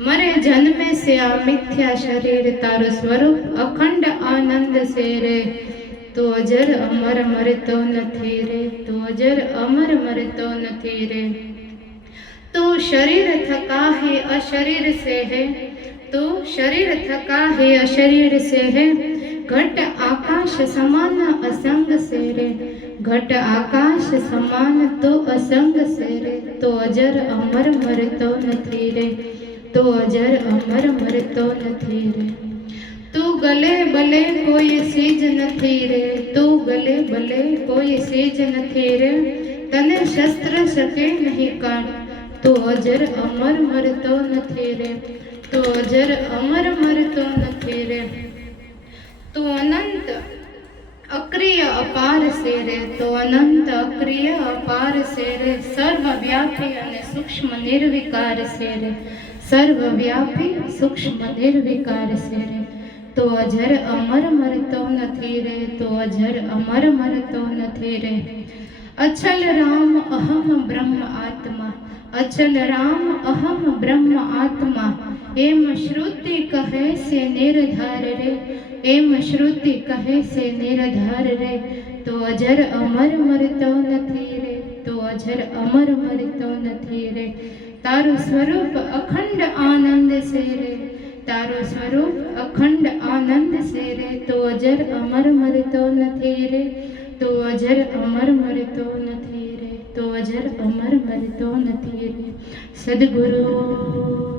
मरे जन्मे से आ मिथ्या शरीर तारो स्वरूप अखंड आनंद से रे। तो अजर अमर मरतो नथी रे, तो अजर अमर मरतो नथी रे। तो शरीर थका है अशरीर से है, तो शरीर थका है अशरीर से है। घट आकाश समान असंग से रे, घट आकाश समान तो असंग से रे। तो अजर अमर मरतो नथी रे, तो अजर अमर मरतो नथी रे। तू गले बले कोई सीज नथी रे, तू गले बले कोई सीज नथी रे। तने शस्त्र सके नहीं काट, तो अजर अमर मरतो नथी रे, तो अजर अमर मरतो नथी रे। तू अनंत अक्रिय अपार से रे, तो अनंत अक्रिय अपार से रे। सर्वव्यापी अने सूक्ष्म निर्विकार से रे, सर्वव्यापी सूक्ष्म निर्विकार से रे। तो अजर अमर मरतो नथी रे, तो अजर अमर मरतो नथी रे। अचल राम अहम ब्रह्म आत्मा, अचल राम अहम ब्रह्म आत्मा। एम श्रुति कहे से निर्धार रे, एम श्रुति कहे से निर्धार रे। तो अजर अमर मरतो नथी रे, तो अजर अमर मरतो नथी रे। तारो स्वरूप अखंड आनंद से रे, तारो स्वरूप अखंड आनंद से रे। तो अजर अमर मरतो नथी रे, तो अजर अमर मरतो नथी रे, तो अजर अमर मरतो नथी रे। सद्गुरु।